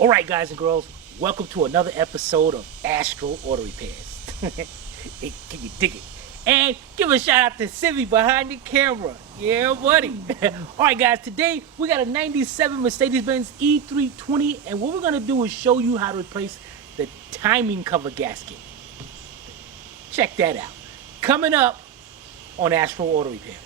Alright guys and girls, welcome to another episode of Astro Auto Repairs. Hey, can you dig it? And give a shout out to Sivy behind the camera. Yeah buddy. Alright guys, today we got a 97 Mercedes-Benz E320 and what we're going to do is show you how to replace the timing cover gasket. Check that out. Coming up on Astro Auto Repairs.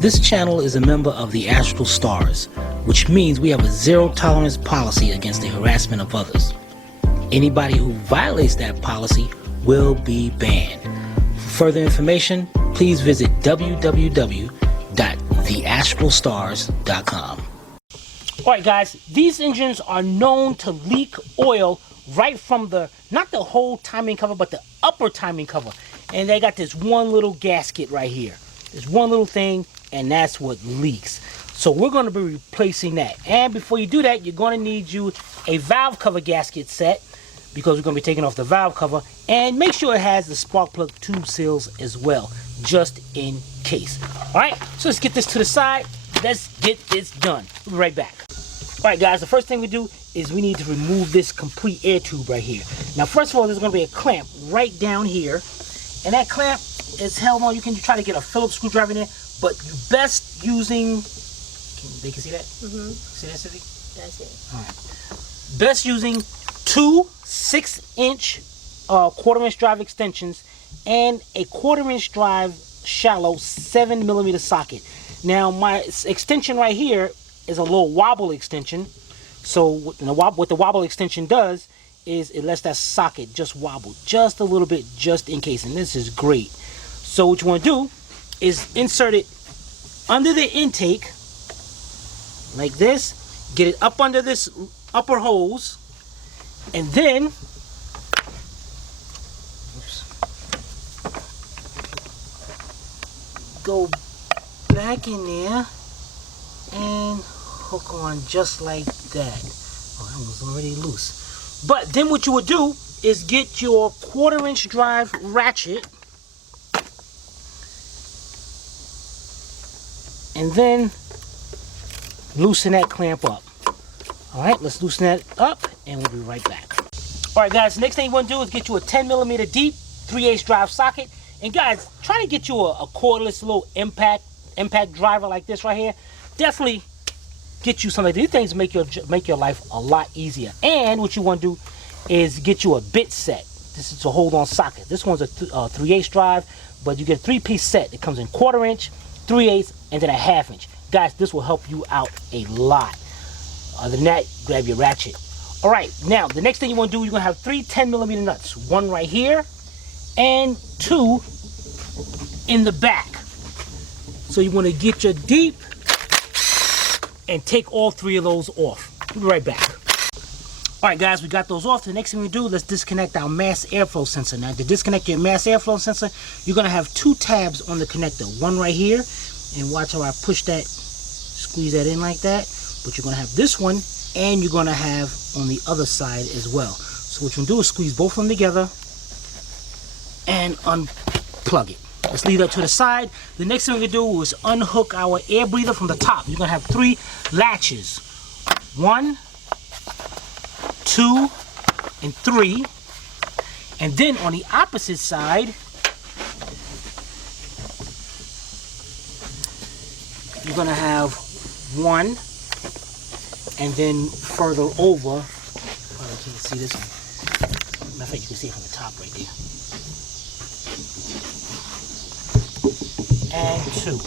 This channel is a member of the Astral Stars, which means we have a zero-tolerance policy against the harassment of others. Anybody who violates that policy will be banned. For further information, please visit www.theastralstars.com. Alright guys, these engines are known to leak oil right from not the whole timing cover, but the upper timing cover. And they got this one little gasket right here. This one little thing, and that's what leaks. So we're going to be replacing that. And before you do that, you're going to need you a valve cover gasket set, because we're going to be taking off the valve cover. And make sure it has the spark plug tube seals as well, just in case. Alright, so let's get this to the side. Let's get this done. We'll be right back. Alright guys, the first thing we do is we need to remove this complete air tube right here. Now first of all, there's going to be a clamp right down here. And that clamp is held on. You can try to get a Phillips screwdriver in there, but you best using, they can see that? Mm-hmm. See that, Sissy? That's it. All right. Best using two 6-inch 1/4-inch drive extensions and a 1/4-inch drive shallow 7mm socket. Now my extension right here is a little wobble extension. So what the wobble extension does is it lets that socket just wobble just a little bit, just in case. And this is great. So what you want to do is insert it under the intake like this, get it up under this upper hose, and then go back in there and hook on just like that. Oh, that was already loose. But then what you would do is get your 1/4-inch drive ratchet and then loosen that clamp up. Alright, let's loosen that up and we'll be right back. Alright guys, the next thing you want to do is get you a 10mm deep 3/8 drive socket. And guys, try to get you a cordless little impact driver like this right here. Definitely get you some of these things to make your life a lot easier. And what you want to do is get you a bit set. This is a hold on socket. This one's a 3/8 drive, but you get a 3-piece set. It comes in 1/4-inch, 3/8, and then a 1/2-inch. Guys, this will help you out a lot. Other than that, grab your ratchet. All right, now the next thing you want to do, you're going to have 3 10mm nuts. One right here and 2 in the back. So you want to get your deep and take all 3 of those off. We'll be right back. Alright guys, we got those off. The next thing we do, let's disconnect our mass airflow sensor. Now to disconnect your mass airflow sensor, you're going to have 2 tabs on the connector. One right here, and watch how I push that, squeeze that in like that. But you're going to have this one, and you're going to have on the other side as well. So what you're going to do is squeeze both of them together and unplug it. Let's leave that to the side. The next thing we're going to do is unhook our air breather from the top. You're going to have 3 latches. 1, 2, and 3. And then on the opposite side, you're going to have 1, and then further over, probably can't see this one. Matter of fact, you can see it from the top right there. And 2.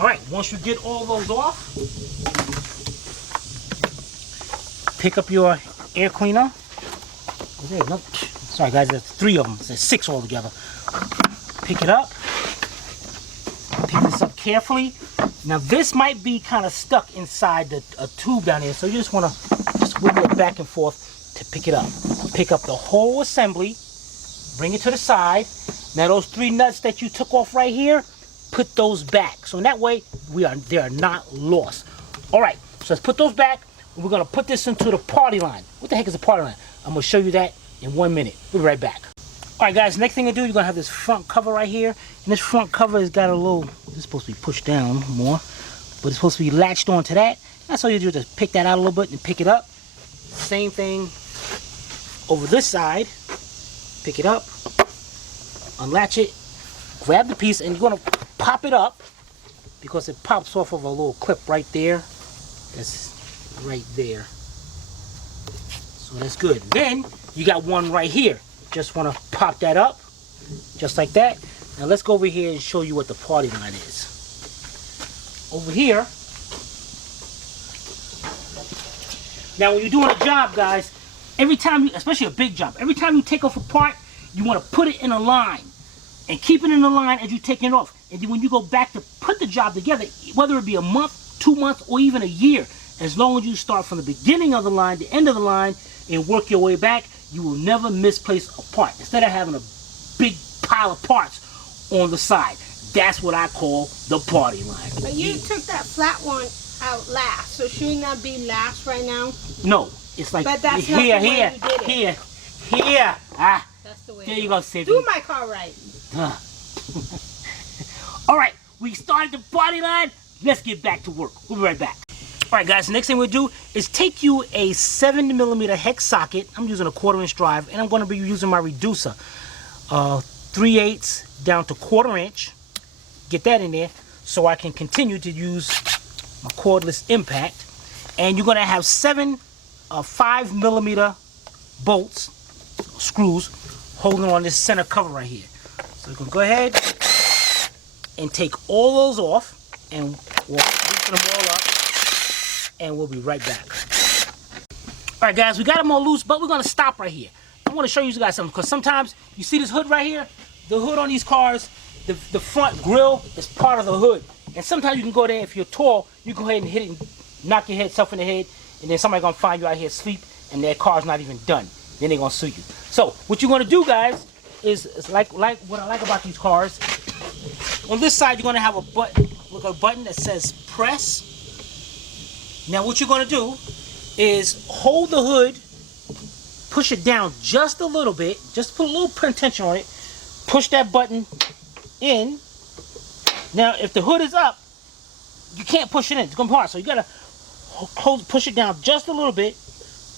Alright, once you get all those off, pick up your air cleaner. Sorry guys, there's 3 of them. There's 6 altogether. Pick it up. Pick this up carefully. Now this might be kind of stuck inside a tube down here, so you just want to just wiggle it back and forth to pick it up. Pick up the whole assembly, bring it to the side. Now those 3 nuts that you took off right here, put those back. So in that way, they are not lost. All right, so let's put those back. We're gonna put this into the party line. What the heck is a party line? I'm gonna show you that in 1 minute. We'll be right back. All right, guys, next thing to do, you're gonna have this front cover right here. And this front cover has got a little, this is supposed to be pushed down more, but it's supposed to be latched onto that. That's all you do, just pick that out a little bit and pick it up. Same thing over this side. Pick it up, unlatch it, grab the piece, and you're gonna pop it up because it pops off of a little clip right there. That's right there. So that's good. Then you got one right here. Just want to pop that up just like that. Now let's go over here and show you what the party line is. Over here. Now when you're doing a job, guys, every time you, especially a big job, every time you take off a part, you want to put it in a line and keep it in the line as you take it off. And then when you go back to put the job together, whether it be a month, 2 months, or even a year, as long as you start from the beginning of the line, the end of the line, and work your way back, you will never misplace a part. Instead of having a big pile of parts on the side, that's what I call the party line. But you took that flat one out last, so shouldn't that be last right now? No, it's like but that's here, not the way you did it. here. Ah, that's the way. there you go, Sydney. Do my car right. All right, we started the party line. Let's get back to work. We'll be right back. All right, guys, the next thing we'll do is take you a 7mm hex socket. I'm using a 1/4" drive, and I'm going to be using my reducer. 3/8 down to 1/4 inch. Get that in there so I can continue to use my cordless impact. And you're going to have 7 5mm bolts, screws, holding on this center cover right here. So you're going to go ahead and take all those off and we'll loosen them all up. And we'll be right back. All right, guys, we got them all loose, but we're gonna stop right here. I want to show you guys something, because sometimes you see this hood right here. The hood on these cars, the front grill is part of the hood, and sometimes you can go there. If you're tall, you go ahead and hit it and knock your head self in the head, and then somebody's gonna find you out here asleep, and their car's not even done. Then they're gonna sue you. So what you're gonna do, guys, is like what I like about these cars. On this side, you're gonna have a button, a button that says press. Now what you're going to do is hold the hood, push it down just a little bit, just put a little tension on it, push that button in. Now if the hood is up, you can't push it in, it's going to be hard. So you got to push it down just a little bit,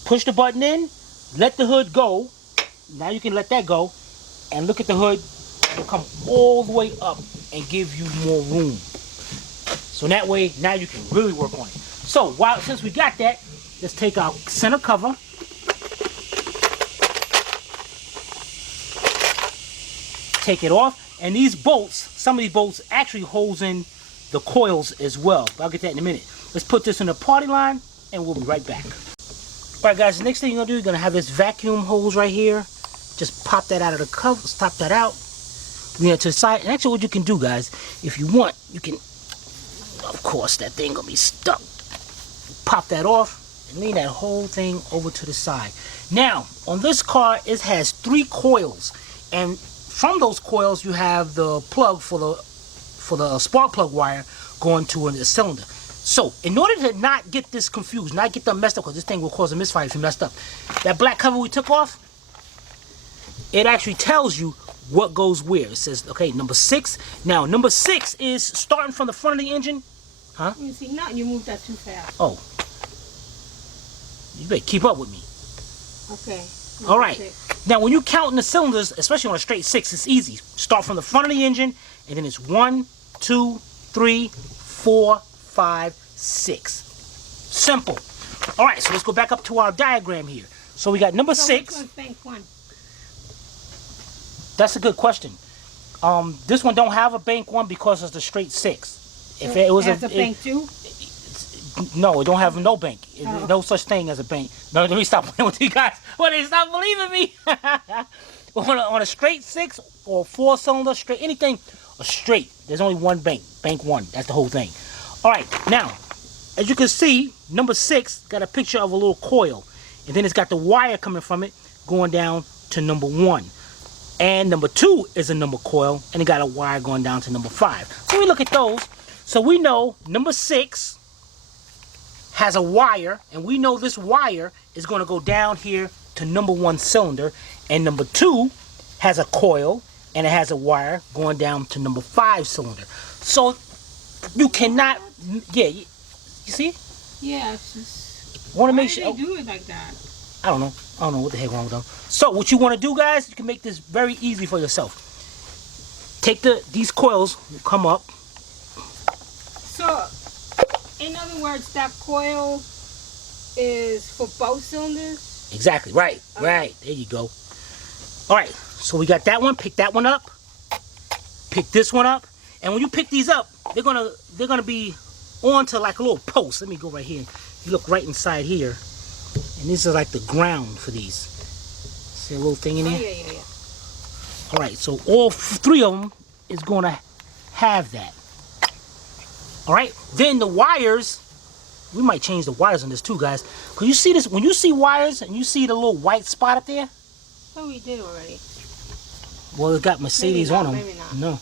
push the button in, let the hood go. Now you can let that go, and look at the hood, it'll come all the way up and give you more room. So that way, now you can really work on it. So, since we got that, let's take our center cover. Take it off. And these bolts, some of these bolts actually holds in the coils as well. But I'll get that in a minute. Let's put this in the party line, and we'll be right back. All right, guys, the next thing you're going to do, you're going to have this vacuum hose right here. Just pop that out of the cover, pop that out. Bring it to the side. And actually what you can do, guys, if you want, you can, of course, that thing going to be stuck. Pop that off and lean that whole thing over to the side. Now, on this car, it has 3 coils, and from those coils, you have the plug for the spark plug wire going to a cylinder. So, in order to not get this confused, not get them messed up, because this thing will cause a misfire if you messed up, that black cover we took off, it actually tells you what goes where. It says, okay, number 6. Now, number 6 is starting from the front of the engine. Huh? You see, now you moved that too fast. Oh. You better keep up with me. Okay. All right. 6. Now, when you count in the cylinders, especially on a straight 6, it's easy. Start from the front of the engine, and then it's 1, 2, 3, 4, 5, 6. Simple. All right, so let's go back up to our diagram here. So we got number 6. Which one's bank 1? That's a good question. This one don't have a bank 1 because it's the straight 6. If it was a bank 2? No, it don't have no bank. No such thing as a bank. No, let me stop playing with you guys. Well, they stop believing me. on a straight 6 or 4-cylinder, straight, anything, a straight, there's only one bank. Bank 1. That's the whole thing. All right, now, as you can see, number 6 got a picture of a little coil. And then it's got the wire coming from it going down to number 1. And number 2 is a number coil, and it got a wire going down to number 5. So we look at those. So we know number 6 has a wire, and we know this wire is going to go down here to number 1 cylinder, and number 2 has a coil, and it has a wire going down to number 5 cylinder. So you cannot, yeah, you see? Yeah, it's just. Want to Why make do sure. they do it like that? I don't know what the heck wrong with them. So what you want to do, guys, you can make this very easy for yourself. Take these coils, come up. So, in other words, that coil is for both cylinders? Exactly, right, right. There you go. All right, so we got that one. Pick that one up. Pick this one up. And when you pick these up, they're gonna be onto like a little post. Let me go right here. You look right inside here, and this is like the ground for these. See a little thing in there? Yeah. All right, so all 3 of them is gonna have that. All right, then the wires. We might change the wires on this too, guys. Cause you see this, when you see wires and you see the little white spot up there. Oh, we did already. Well, it got Mercedes Maybe not, on them. maybe not. No.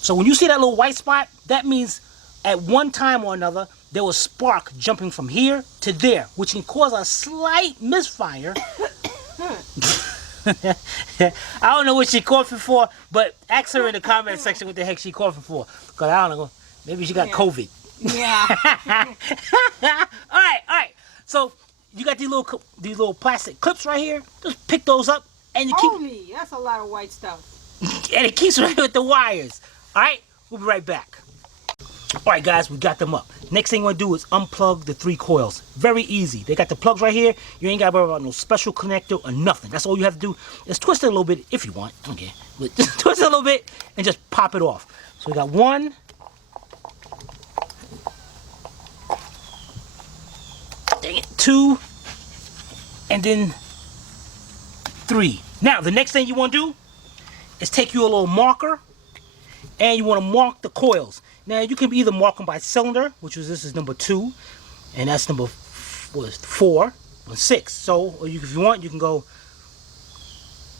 So when you see that little white spot, that means at one time or another, there was spark jumping from here to there, which can cause a slight misfire. I don't know what she coughing for, but ask her in the comment section what the heck she coughing for. Because I don't know. Maybe she got COVID. Yeah. All right. So you got these little plastic clips right here. Just pick those up, and you keep. Holy, that's a lot of white stuff. And it keeps right with the wires. All right, we'll be right back. All right, guys, we got them up. Next thing we're gonna do is unplug the 3 coils. Very easy. They got the plugs right here. You ain't gotta worry about no special connector or nothing. That's all you have to do is twist it a little bit if you want. Okay, but just twist it a little bit and just pop it off. So we got 1. Dang it, 2, and then 3. Now, the next thing you want to do is take you a little marker, and you want to mark the coils. Now, you can either mark them by cylinder, which is this is number 2, and that's number 4 and 6. So, if you want, you can go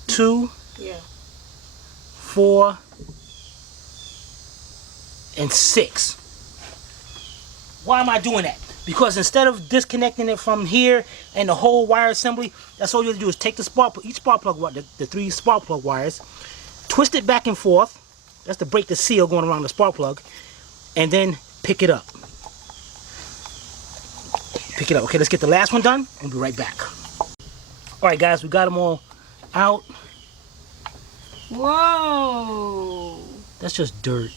2, 4, and 6. Why am I doing that? Because instead of disconnecting it from here and the whole wire assembly, that's all you have to do is take the each spark plug, the 3 spark plug wires, twist it back and forth. That's to break the seal going around the spark plug, and then pick it up. Pick it up. Okay, let's get the last one done. We'll be right back. All right, guys, we got them all out. Whoa. That's just dirt.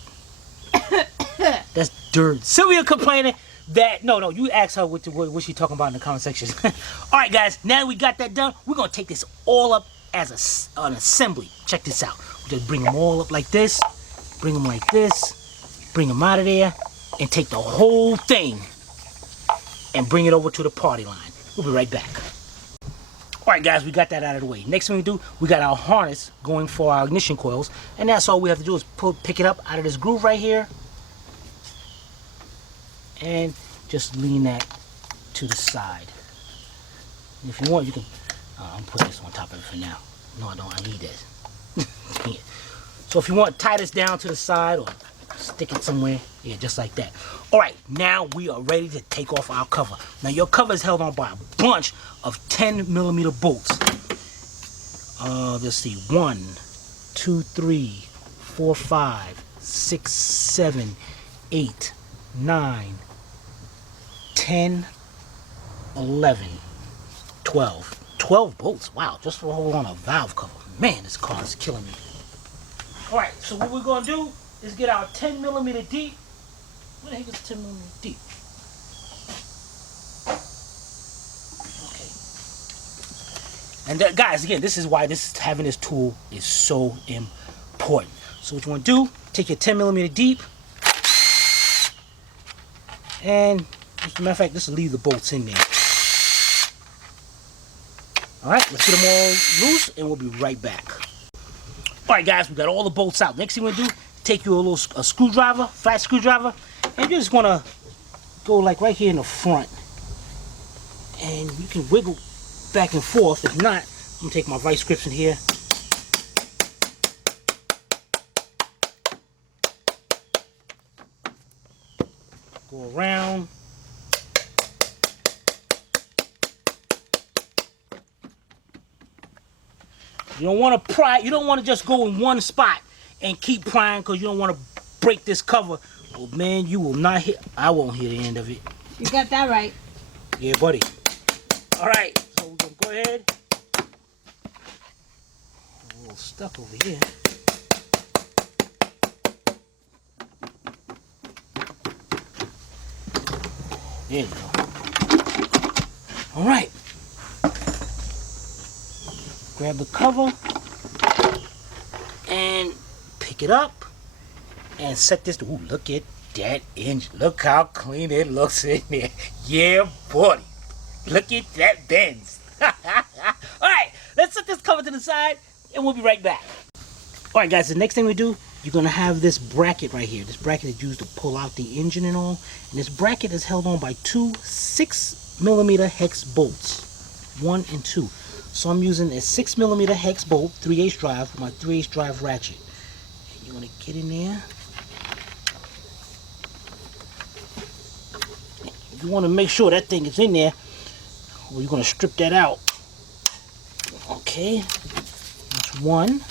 That's dirt. Sylvia complaining that no, you ask her what she talking about in the comment section. All right, guys, now we got that done, we're gonna take this all up as an assembly. Check this out. We just bring them all up like this, bring them like this, bring them out of there, and take the whole thing and bring it over to the party line. We'll be right back. All right, guys, we got that out of the way. Next thing we do, we got our harness going for our ignition coils, and that's all we have to do is pick it up out of this groove right here, and just lean that to the side. And if you want, you can. I'm putting this on top of it for now. No, I don't. I need this. Dang it. So if you want, tie this down to the side or stick it somewhere. Yeah, just like that. All right, now we are ready to take off our cover. Now your cover is held on by a bunch of 10mm bolts. Let's see. 1, 2, 3, 4, 5, 6, 7, 8, 9, 10, 11, 12. 12 bolts. Wow, just for holding on a valve cover. Man, this car is killing me. Alright, so what we're going to do is get our 10mm deep. Where the heck is 10mm deep? Okay. And that, guys, again, this is why having this tool is so important. So what you want to do, take your 10mm deep, and as a matter of fact, just leave the bolts in there. Alright, let's get them all loose and we'll be right back. Alright, guys, we got all the bolts out. Next thing we're going to do, take you a screwdriver, flat screwdriver, and you just want to go like right here in the front. And you can wiggle back and forth. If not, I'm going to take my vice grips in here Go around. You don't want to pry. You don't want to just go in one spot and keep prying because you don't want to break this cover. Oh man, you will not hit. I won't hear the end of it. You got that right. Yeah, buddy. All right, so we're gonna go ahead. A little stuck over here. There you go. All right. Grab the cover and pick it up and set this. Ooh, look at that engine. Look how clean it looks in there. Yeah, buddy. Look at that Benz. All right, let's set this cover to the side and we'll be right back. All right, guys, the next thing we do, you're going to have this bracket right here. This bracket is used to pull out the engine and all. And this bracket is held on by two 6mm hex bolts, 1 and 2. So I'm using a 6mm hex bolt, 3/8 drive, for my 3/8 drive ratchet. And you want to get in there. You want to make sure that thing is in there, or you're going to strip that out. Okay, that's one.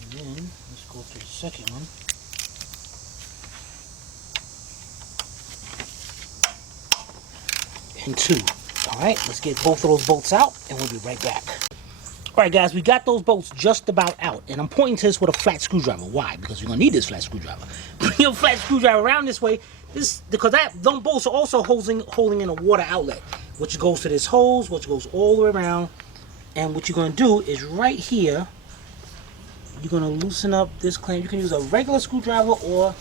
And then let's go to the second one. And 2. All right, let's get both of those bolts out and we'll be right back. All right, guys, we got those bolts just about out, and I'm pointing to this with a flat screwdriver. Why? Because you're gonna need this flat screwdriver. Bring your flat screwdriver around this way. Because those bolts are also holding in a water outlet, which goes to this hose, which goes all the way around. And what you're gonna do is right here, you're gonna loosen up this clamp. You can use a regular screwdriver or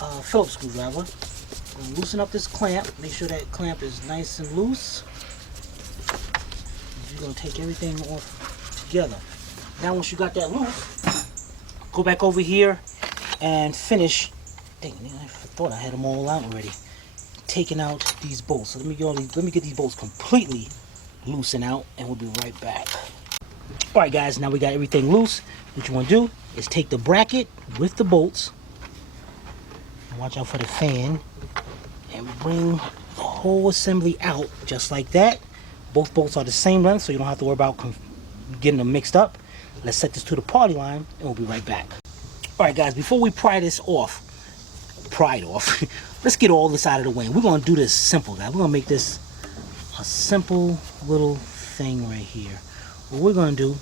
a Phillips screwdriver. Loosen up this clamp. Make sure that clamp is nice and loose. You're gonna take everything off together. Now once you got that loose, go back over here and finish. Dang, I thought I had them all out already. Taking out these bolts. So let me get these bolts completely loosened out and we'll be right back. Alright guys, now we got everything loose. What you want to do is take the bracket with the bolts. And watch out for the fan. And bring the whole assembly out just like that. Both bolts are the same length, so you don't have to worry about getting them mixed up. Let's set this to the party line and we'll be right back. Alright guys, before we pry it off, let's get all this out of the way. We're going to do this simple, guys. We're going to make this a simple little thing right here. What we're going to do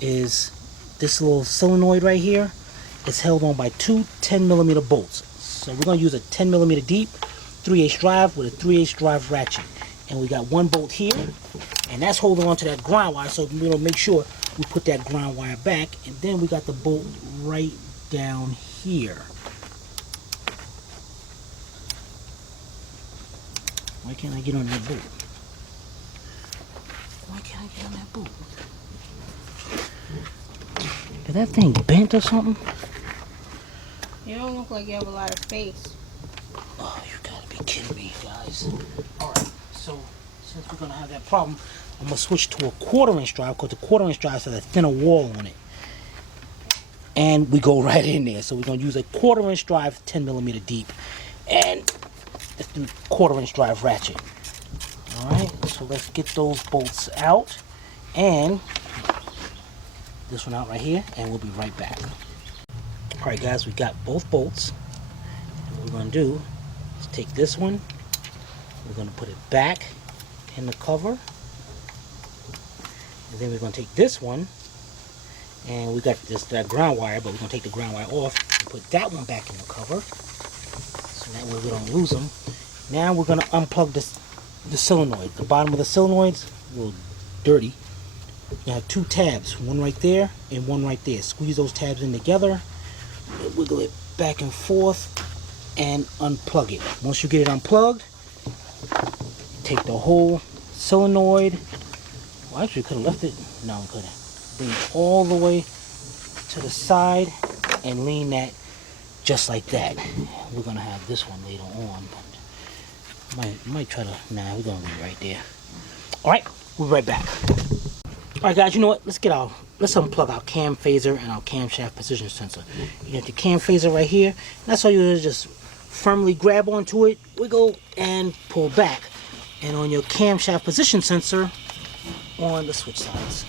is this little solenoid right here is held on by two 10mm bolts. So we're going to use a 10mm deep 3/8 drive with a 3/8 drive ratchet. And we got one bolt here, and that's holding on to that ground wire, so we're going to make sure we put that ground wire back. And then we got the bolt right down here. Why can't I get on that bolt? Why can't I get on that bolt? Is that thing bent or something? You don't look like you have a lot of space. Oh, you gotta be kidding me, guys. Alright, so since we're gonna have that problem, I'm gonna switch to a 1/4" drive because the 1/4" drive has a thinner wall on it. And we go right in there. So we're gonna use a 1/4" drive, 10mm deep, and let's do 1/4" drive ratchet. Alright, so let's get those bolts out and this one out right here, and we'll be right back. Alright guys, we got both bolts. And what we're gonna do is take this one, we're gonna put it back in the cover, and then we're gonna take this one, and we got that ground wire, but we're gonna take the ground wire off and put that one back in the cover, so that way we don't lose them. Now we're gonna unplug the solenoid. The bottom of the solenoid's a little dirty. You have two tabs, one right there and one right there. Squeeze those tabs in together, wiggle it back and forth, and unplug it. Once you get it unplugged, take the whole solenoid. Well, actually, could have left it. No, we couldn't. Bring it all the way to the side and lean that just like that. We're gonna have this one later on, but might try to. Nah, we're gonna leave it right there. All right, we'll be right back. All right, guys. You know what? Let's get our let's unplug our cam phaser and our camshaft position sensor. You got the cam phaser right here. That's all you do is just firmly grab onto it, wiggle, and pull back. And on your camshaft position sensor, on the switch sides,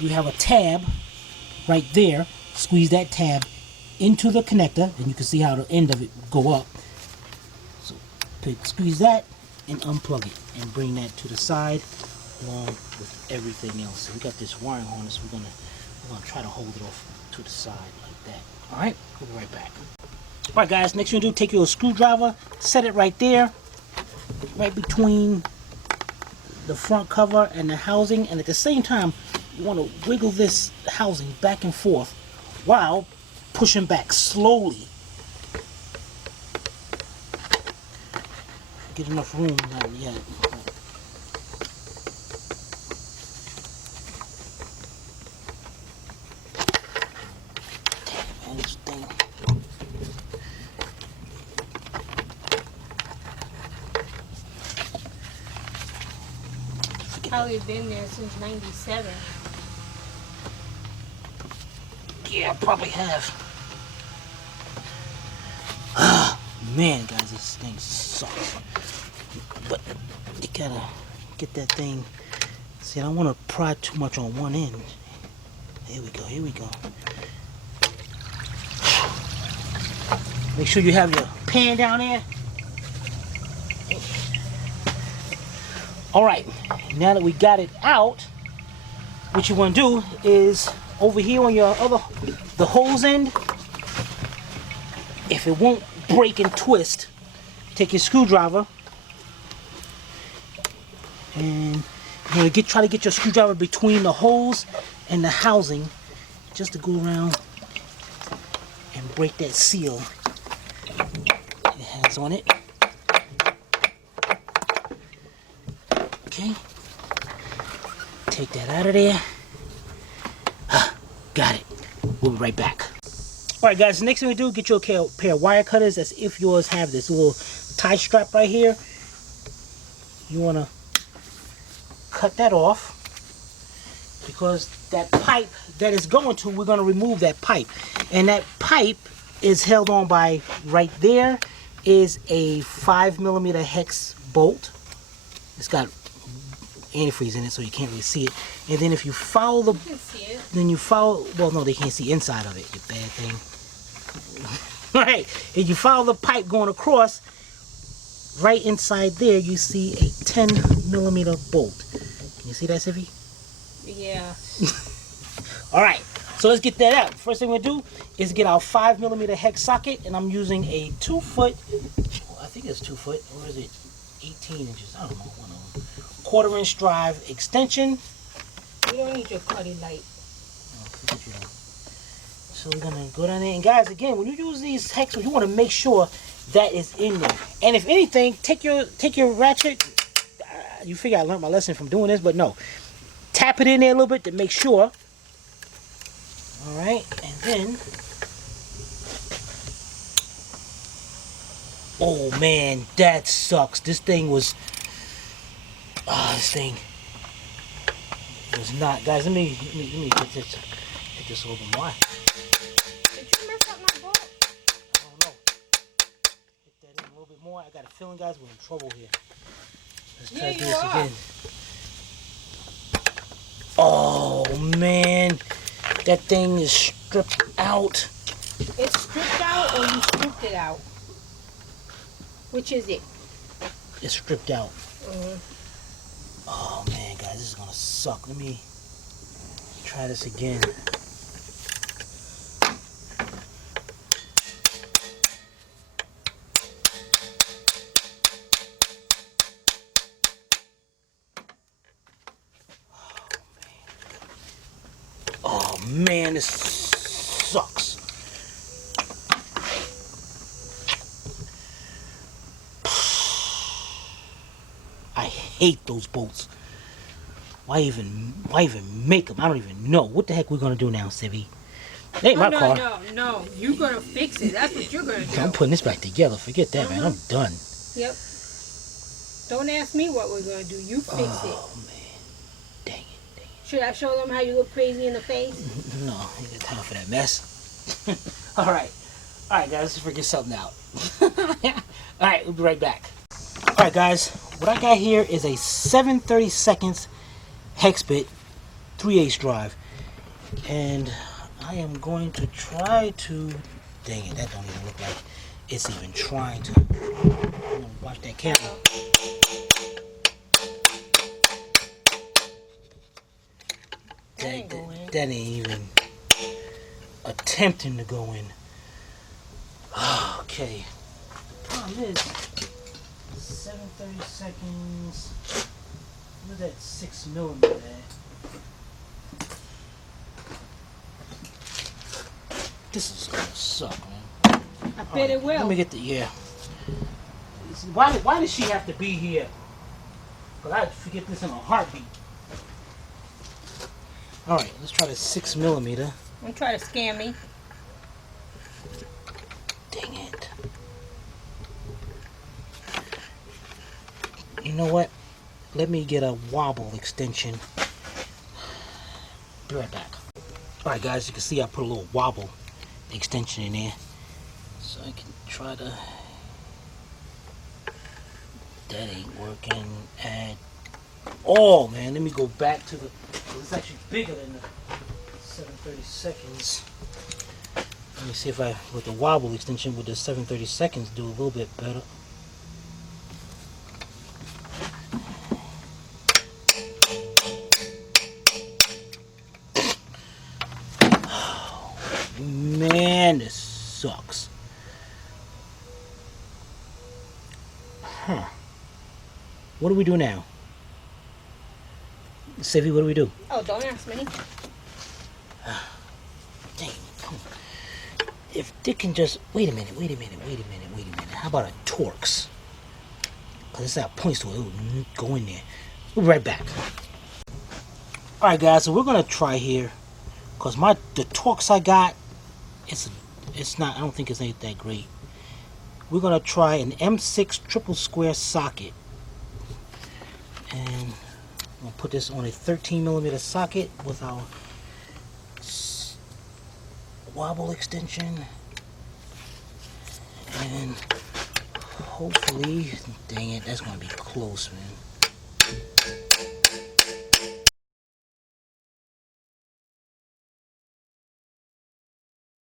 you have a tab right there. Squeeze that tab into the connector, and you can see how the end of it go up. So squeeze that and unplug it, and bring that to the side along with everything else. So we got this wiring harness. We're gonna try to hold it off to the side like that. All right, we'll be right back. All right, guys. Next thing you do, take your screwdriver, set it right there, right between the front cover and the housing, and at the same time, you want to wiggle this housing back and forth while pushing back slowly. Get enough room, not yet. Damn, man, this thing. Probably been there since '97. Yeah, I probably have. Ah, man, guys, this thing sucks. But you gotta get that thing. See, I don't want to pry too much on one end. Here we go, here we go. Make sure you have your pan down there. All right, now that we got it out, what you want to do is over here on your the hose end, if it won't break and twist, take your screwdriver and you're gonna try to get your screwdriver between the hose and the housing, just to go around and break that seal it has on it. Okay, take that out of there. Got it. We'll be right back. Alright guys, the next thing we do, get you a pair of wire cutters, as if yours have this little tie strap right here. You want to cut that off, because that pipe that is going to, we're going to remove that pipe. And that pipe is held on by, right there, is a 5mm hex bolt. It's got antifreeze in it, so you can't really see it. And then if you follow the, then you follow, well no, they can't see inside of it, you bad thing. Alright, if you follow the pipe going across, right inside there you see a 10mm bolt. Can you see that, Siffy? Yeah. Alright, so let's get that out. First thing we're gonna do is get our 5mm hex socket, and I'm using a 2-foot, I think it's 2 foot, or is it 18 inches? I don't know, one of them. 1/4 inch drive extension. You don't need your cutting light. So we're gonna go down there, and guys, again, when you use these hexes, you want to make sure that is in there. And if anything, take your ratchet. You figure I learned my lesson from doing this, but no, tap it in there a little bit to make sure. All right, and then, oh man, that sucks. This thing was, this thing was not, guys. Let me get this open. Why? Did you mess up my bolt? I don't know. Hit that in a little bit more. I got a feeling, guys, we're in trouble here. Let's try to do this again. Oh man, that thing is stripped out. It's stripped out, or you stripped it out? Which is it? It's stripped out. Oh man, guys, this is gonna suck. Let me try this again. Oh man, this sucks. I hate those bolts. Why even make them? I don't even know. What the heck we're gonna do now, Sibby? It ain't my car. No. You're gonna fix it. That's what you're gonna do. I'm putting this back together. Forget that, man. I'm done. Yep. Don't ask me what we're gonna do. You fix it. Oh man, dang it. Should I show them how you look crazy in the face? No, you got time for that mess. Alright, guys, let's figure something out. Alright, we'll be right back. Alright guys, what I got here is a 7/32 hex bit 3/8 drive. And I am going to try to, dang it, that don't even look like it's even trying to. I'm gonna watch that camera. That ain't even attempting to go in. Okay. Problem is, 7/32. Where's that 6mm at? This is gonna suck, man. I bet it will. Let me get the, yeah. Why does she have to be here? Because I'd forget this in a heartbeat. Alright, let's try the 6mm. Don't try to scam me. Dang it. You know what? Let me get a wobble extension. Be right back. Alright guys, you can see I put a little wobble extension in there. So I can try to... That ain't working at all, man. Let me go back to the... It's actually bigger than the 7/32. Let me see if I, with the wobble extension, with the 7/32, do a little bit better. Oh, man, this sucks. Huh. What do we do now? Savvy, what do we do? Oh, don't ask me. Dang, come on. If Dick can just... Wait a minute. How about a Torx? Because it's that points to it. It'll go in there. We'll be right back. Alright guys, so we're going to try here. Because the Torx I got, it's not... I don't think it's ain't that great. We're going to try an M6 triple square socket. And... I'm going to put this on a 13mm socket with our wobble extension. And hopefully, dang it, that's going to be close, man.